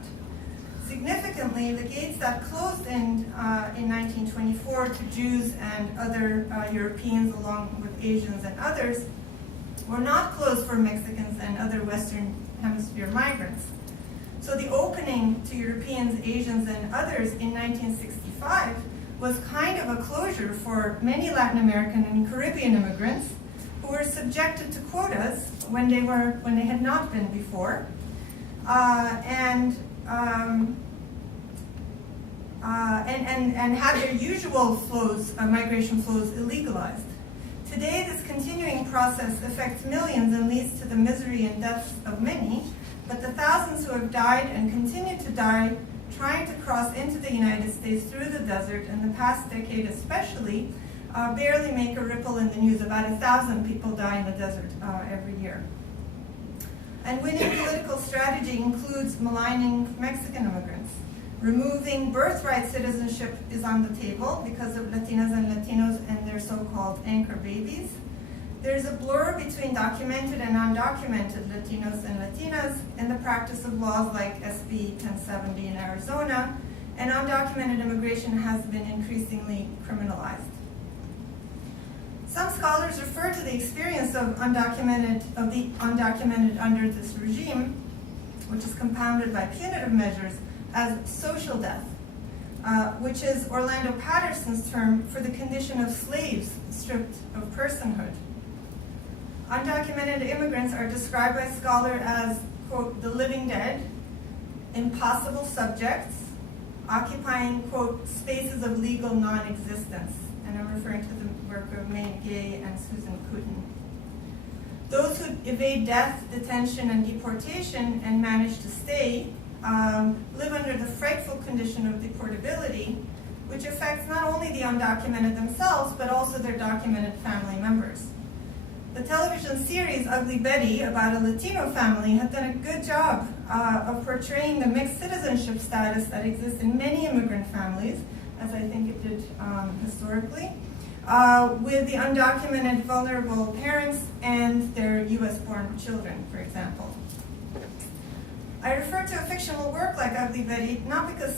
Significantly, the gates that closed in 1924 to Jews and other Europeans, along with Asians and others, were not closed for Mexicans and other Western Hemisphere migrants. So the opening to Europeans, Asians, and others in 1965 was kind of a closure for many Latin American and Caribbean immigrants who were subjected to quotas when they had not been before, and had their usual flows, migration flows, illegalized. Today, this continuing process affects millions and leads to the misery and deaths of many, but the thousands who have died and continue to die trying to cross into the United States through the desert in the past decade especially, barely make a ripple in the news. About 1,000 people die in the desert every year. And winning political strategy includes maligning Mexican immigrants. Removing birthright citizenship is on the table because of Latinas and Latinos and their so-called anchor babies. There's a blur between documented and undocumented Latinos and Latinas in the practice of laws like SB 1070 in Arizona, and undocumented immigration has been increasingly criminalized. Some scholars refer to the experience of the undocumented under this regime, which is compounded by punitive measures, as social death, which is Orlando Patterson's term for the condition of slaves stripped of personhood. Undocumented immigrants are described by scholars as, quote, the living dead, impossible subjects, occupying, quote, spaces of legal non-existence. And I'm referring to the work of May Gay and Susan Kooten. Those who evade death, detention, and deportation and manage to stay live under the frightful condition of deportability, which affects not only the undocumented themselves, but also their documented family members. The television series Ugly Betty, about a Latino family, had done a good job of portraying the mixed citizenship status that exists in many immigrant families, as I think it did historically, with the undocumented vulnerable parents and their US-born children, for example. I refer to a fictional work like Ugly Betty, not because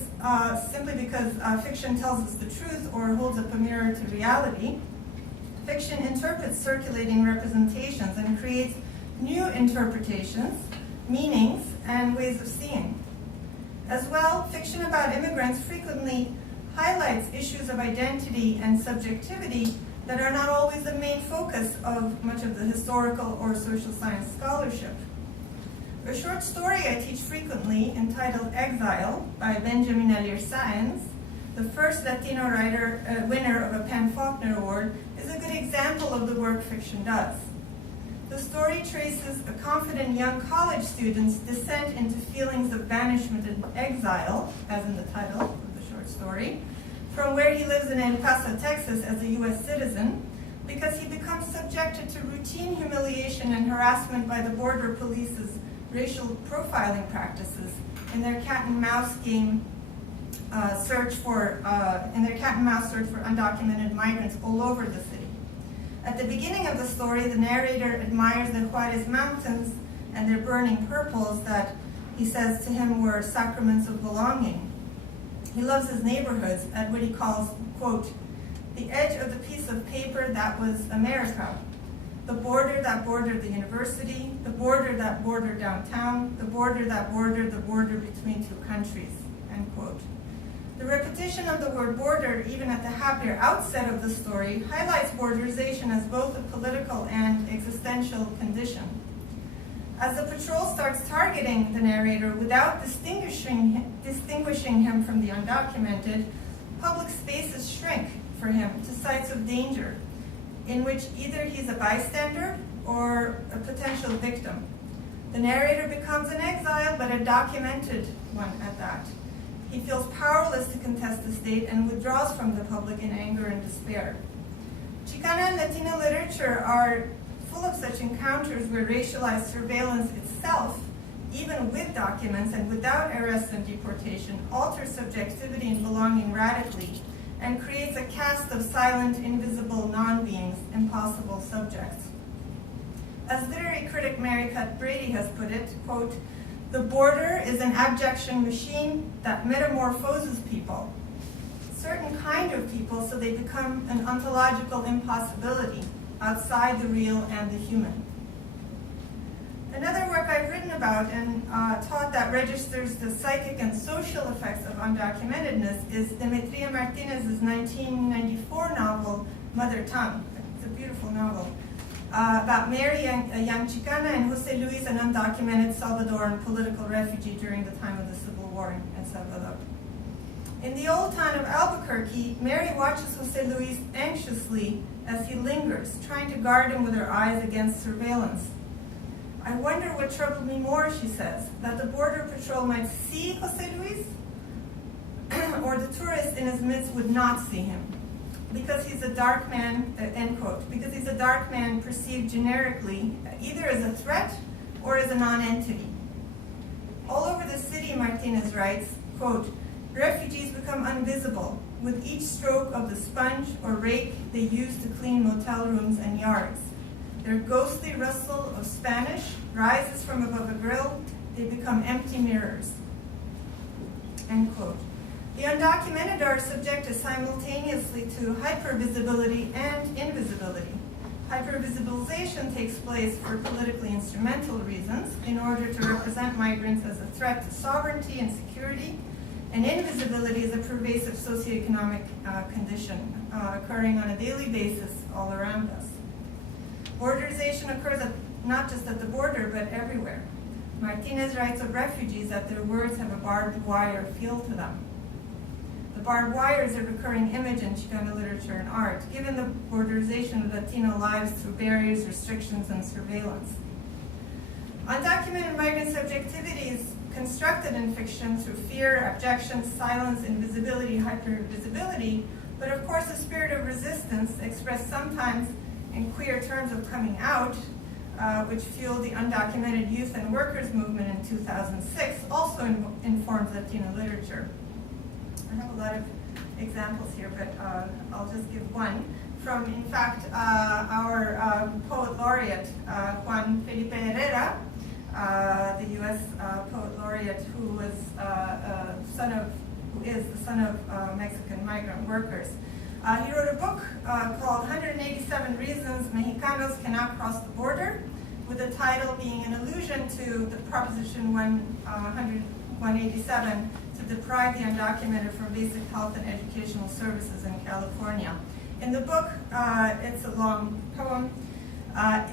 simply because fiction tells us the truth or holds up a mirror to reality. Fiction interprets circulating representations and creates new interpretations, meanings, and ways of seeing. As well, fiction about immigrants frequently highlights issues of identity and subjectivity that are not always the main focus of much of the historical or social science scholarship. A short story I teach frequently, entitled Exile, by Benjamin Elier Sáenz, the first Latino writer winner of a PEN/Faulkner Award, is a good example of the work fiction does. The story traces a confident young college student's descent into feelings of banishment and exile, as in the title of the short story, from where he lives in El Paso, Texas, as a U.S. citizen, because he becomes subjected to routine humiliation and harassment by the border police's racial profiling practices in their cat and mouse search for undocumented migrants all over the city. At the beginning of the story, the narrator admires the Juarez Mountains and their burning purples that he says to him were sacraments of belonging. He loves his neighborhoods at what he calls, quote, the edge of the piece of paper that was America, the border that bordered the university, the border that bordered downtown, the border that bordered the border between two countries, end quote. The repetition of the word border, even at the happier outset of the story, highlights borderization as both a political and existential condition. As the patrol starts targeting the narrator without distinguishing him from the undocumented, public spaces shrink for him to sites of danger, in which either he's a bystander or a potential victim. The narrator becomes an exile, but a documented one at that. He feels powerless to contest the state and withdraws from the public in anger and despair. Chicana and Latino literature are full of such encounters where racialized surveillance itself, even with documents and without arrest and deportation, alters subjectivity and belonging radically and creates a cast of silent, invisible non-beings, impossible subjects. As literary critic Mary Cut Brady has put it, quote, the border is an abjection machine that metamorphoses people, certain kind of people, so they become an ontological impossibility outside the real and the human. Another work I've written about and taught that registers the psychic and social effects of undocumentedness is Demetria Martinez's 1994 novel, Mother Tongue. It's a beautiful novel about Mary, a young Chicana, and Jose Luis, an undocumented Salvadoran political refugee during the time of the Civil War in El Salvador. In the old town of Albuquerque, Mary watches Jose Luis anxiously as he lingers, trying to guard him with her eyes against surveillance. I wonder what troubled me more, she says, that the border patrol might see Jose Luis, or the tourists in his midst would not see him, because he's a dark man, end quote, because he's a dark man perceived generically, either as a threat or as a non-entity. All over the city, Martinez writes, quote, refugees become invisible with each stroke of the sponge or rake they use to clean motel rooms and yards. Their ghostly rustle of Spanish rises from above a grill. They become empty mirrors. End quote. The undocumented are subjected simultaneously to hypervisibility and invisibility. Hypervisibilization takes place for politically instrumental reasons in order to represent migrants as a threat to sovereignty and security, and invisibility is a pervasive socioeconomic condition occurring on a daily basis all around us. Borderization occurs not just at the border, but everywhere. Martinez writes of refugees that their words have a barbed wire feel to them. The barbed wire is a recurring image in Chicano literature and art, given the borderization of Latino lives through barriers, restrictions, and surveillance. Undocumented migrant subjectivity is constructed in fiction through fear, abjection, silence, invisibility, hypervisibility, but of course the spirit of resistance, expressed sometimes in queer terms of coming out, which fueled the undocumented youth and workers movement in 2006, also informs Latino literature. I have a lot of examples here, but I'll just give one. From, in fact, our poet laureate, Juan Felipe Herrera, the U.S. poet laureate who is the son of Mexican migrant workers. He wrote a book called 187 Reasons Mexicanos Cannot Cross the Border, with the title being an allusion to the Proposition 187 to deprive the undocumented from basic health and educational services in California. In the book, it's a long poem.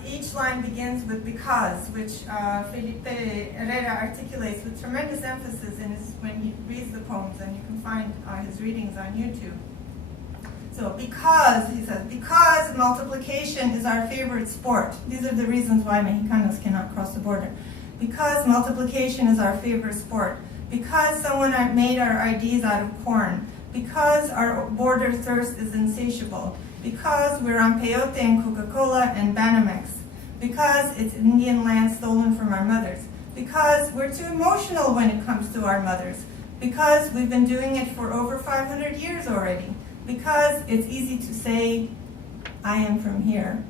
Each line begins with because, which Felipe Herrera articulates with tremendous emphasis when he reads the poems, and you can find his readings on YouTube. So because, he says, because multiplication is our favorite sport. These are the reasons why Mexicanos cannot cross the border. Because multiplication is our favorite sport. Because someone made our IDs out of corn. Because our border thirst is insatiable. Because we're on peyote and Coca-Cola and Banamex. Because it's Indian land stolen from our mothers. Because we're too emotional when it comes to our mothers. Because we've been doing it for over 500 years already. Because it's easy to say, I am from here.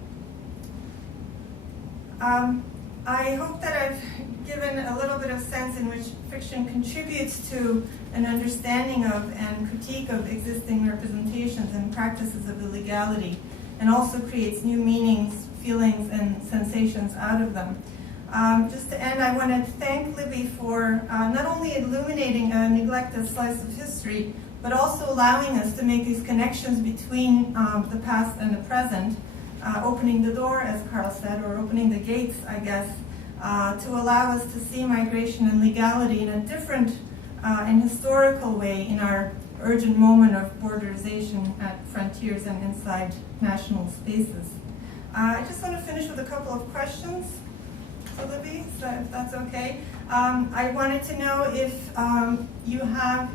I hope that I've given a little bit of sense in which fiction contributes to an understanding of and critique of existing representations and practices of illegality, and also creates new meanings, feelings, and sensations out of them. Just to end, I want to thank Libby for not only illuminating a neglected slice of history, but also allowing us to make these connections between the past and the present, opening the door, as Carl said, or opening the gates, I guess, to allow us to see migration and legality in a different and historical way in our urgent moment of borderization at frontiers and inside national spaces. I just want to finish with a couple of questions to Libby, so if that's okay. I wanted to know if you have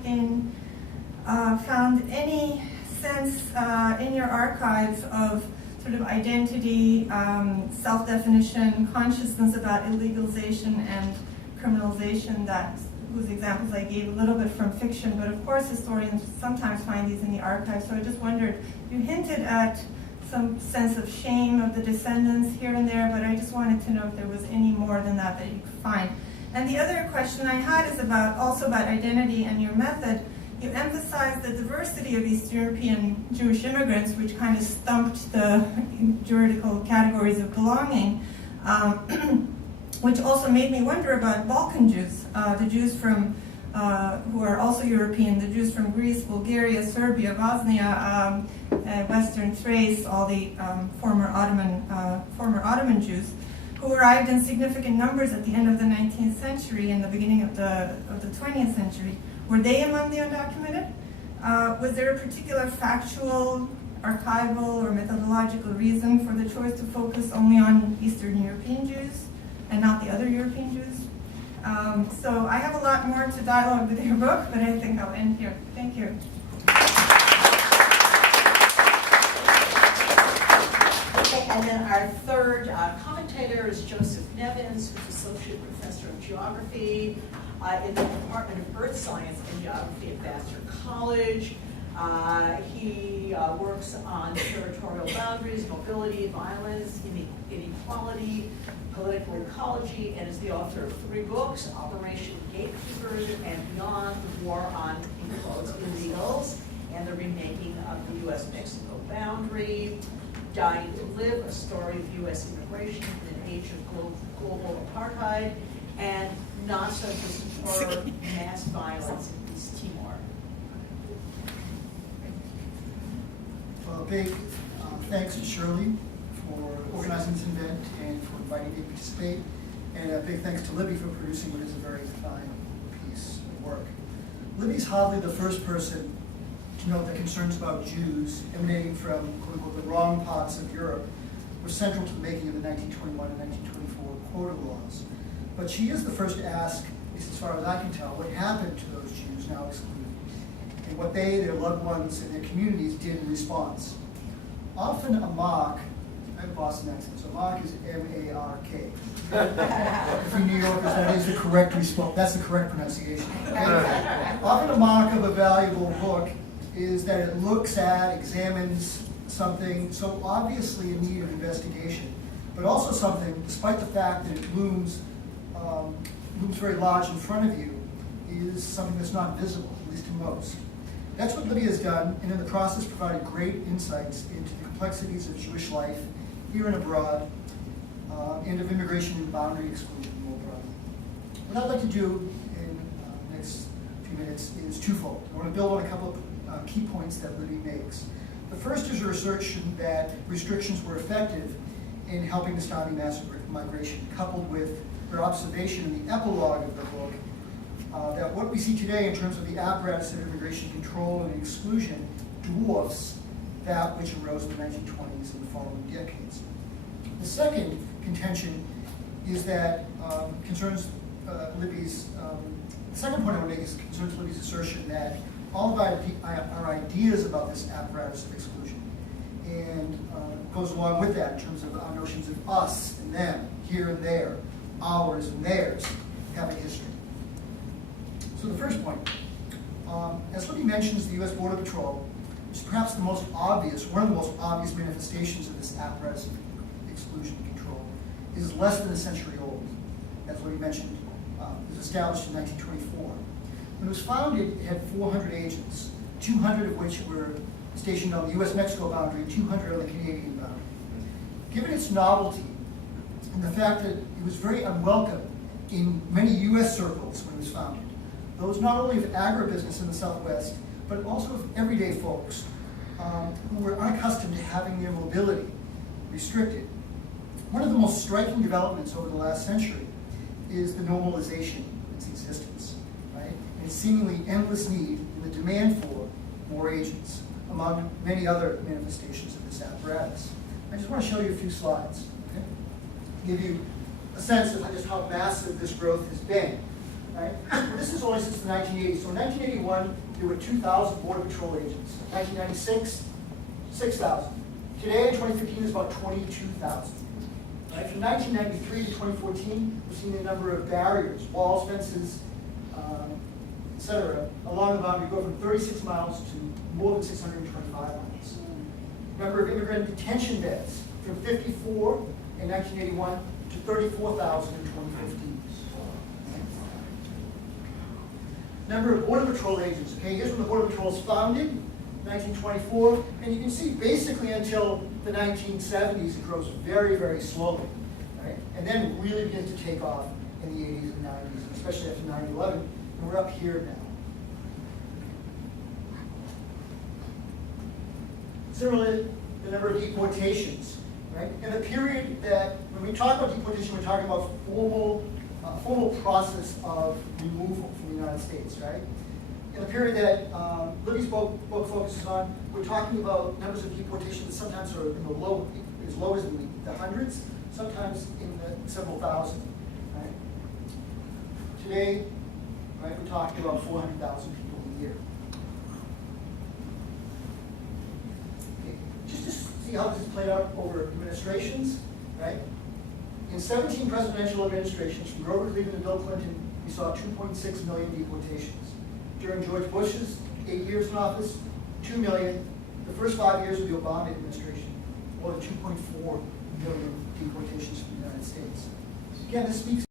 found any sense in your archives of sort of identity, self-definition, consciousness about illegalization and criminalization, whose examples I gave a little bit from fiction, but of course historians sometimes find these in the archives, so I just wondered, you hinted at some sense of shame of the descendants here and there, but I just wanted to know if there was any more than that you could find. And the other question I had is also about identity and your method. You emphasized the diversity of East European Jewish immigrants, which kind of stumped the juridical categories of belonging. which also made me wonder about Balkan Jews, the Jews from who are also European, the Jews from Greece, Bulgaria, Serbia, Bosnia, Western Thrace, all the former Ottoman Jews, who arrived in significant numbers at the end of the 19th century and the beginning of the 20th century. Were they among the undocumented? Was there a particular factual, archival, or methodological reason for the choice to focus only on Eastern European Jews and not the other European Jews? So I have a lot more to dialogue with your book, but I think I'll end here. Thank you. Okay, and then our third commentator is Joseph Nevins, who's Associate Professor of Geography in the Department of Earth Science and Geography at Vassar College. He works on territorial boundaries, mobility, violence, inequality, political ecology, and is the author of 3 books, Operation Gatekeepers and Beyond, the War on, in quotes, illegals, and the remaking of the U.S.-Mexico boundary, Dying to Live, a story of U.S. immigration in an age of global apartheid, and Not So Distant Horror, Mass Violence in East Timor. Well, big thanks to Shirley for organizing this event and for inviting me to participate. And a big thanks to Libby for producing what is a very fine piece of work. Libby's hardly the first person to note that concerns about Jews emanating from, quote unquote, the wrong parts of Europe were central to the making of the 1921 and 1924 quota laws. But she is the first to ask, at least as far as I can tell, what happened to those Jews now excluded, and what they, their loved ones, and their communities did in response. Often a mark, I have a Boston accent, so mark is M-A-R-K. For New Yorkers, that is the correct response. That's the correct pronunciation. Often a mark of a valuable book is that it looks at, examines something so obviously in need of investigation, but also something, despite the fact that it looms very large in front of you, is something that's not visible, at least to most. That's what Libby has done, and in the process provided great insights into the complexities of Jewish life here and abroad, and of immigration and boundary exclusion more broadly. What I'd like to do in the next few minutes is twofold. I want to build on a couple of key points that Libby makes. The first is her assertion that restrictions were effective in helping the starting mass migration, coupled with her observation in the epilogue of the book that what we see today in terms of the apparatus of immigration control and exclusion dwarfs that which arose in the 1920s and the following decades. The second contention is that concerns Libby's, the second point I want to make is concerns Libby's assertion that all of our ideas about this apparatus of exclusion and goes along with that in terms of our notions of us and them, here and there, ours and theirs, have a history. So the first point, as Libby mentions, the U.S. Border Patrol is perhaps the most obvious, one of the most obvious manifestations of this apparatus of exclusion and control, is less than a century old. As Libby mentioned, it was established in 1924. When it was founded, it had 400 agents, 200 of which were stationed on the U.S.-Mexico boundary, 200 on the Canadian boundary. Given its novelty and the fact that it was very unwelcome in many U.S. circles when it was founded, those not only of agribusiness in the Southwest, but also of everyday folks who were unaccustomed to having their mobility restricted. One of the most striking developments over the last century is the normalization of its existence, right? And its seemingly endless need and the demand for more agents, among many other manifestations of this apparatus. I just want to show you a few slides, okay? Give you a sense of just how massive this growth has been. Right? This is only since the 1980s. So in 1981, there were 2,000 Border Patrol agents. 1996, 6,000. Today, in 2015, there's about 22,000. Right? From 1993 to 2014, we've seen the number of barriers, walls, fences, etc., along the boundary go from 36 miles to more than 625 miles. Number of immigrant detention beds from 54 in 1981 to 34,000 in 2015. Number of Border Patrol agents. Okay, here's when the Border Patrol was founded, 1924, and you can see basically until the 1970s it grows very, very slowly. right? And then it really begins to take off in the 80s and 90s, especially after 9/11, and we're up here now. Similarly, the number of deportations, right? And the period that, when we talk about deportation, we're talking about formal process of removal from the United States, right? In the period that Libby's book focuses on, we're talking about numbers of deportations that sometimes are in the as low as in the hundreds, sometimes in the several thousand, right? Today, right, we're talking about 400,000 people a year. Just to see how this is played out over administrations, right? In 17 presidential administrations, from Grover Cleveland to Bill Clinton, we saw 2.6 million deportations. During George Bush's 8 years in office, 2 million. The first 5 years of the Obama administration, more than 2.4 million deportations from the United States. Again, this speaks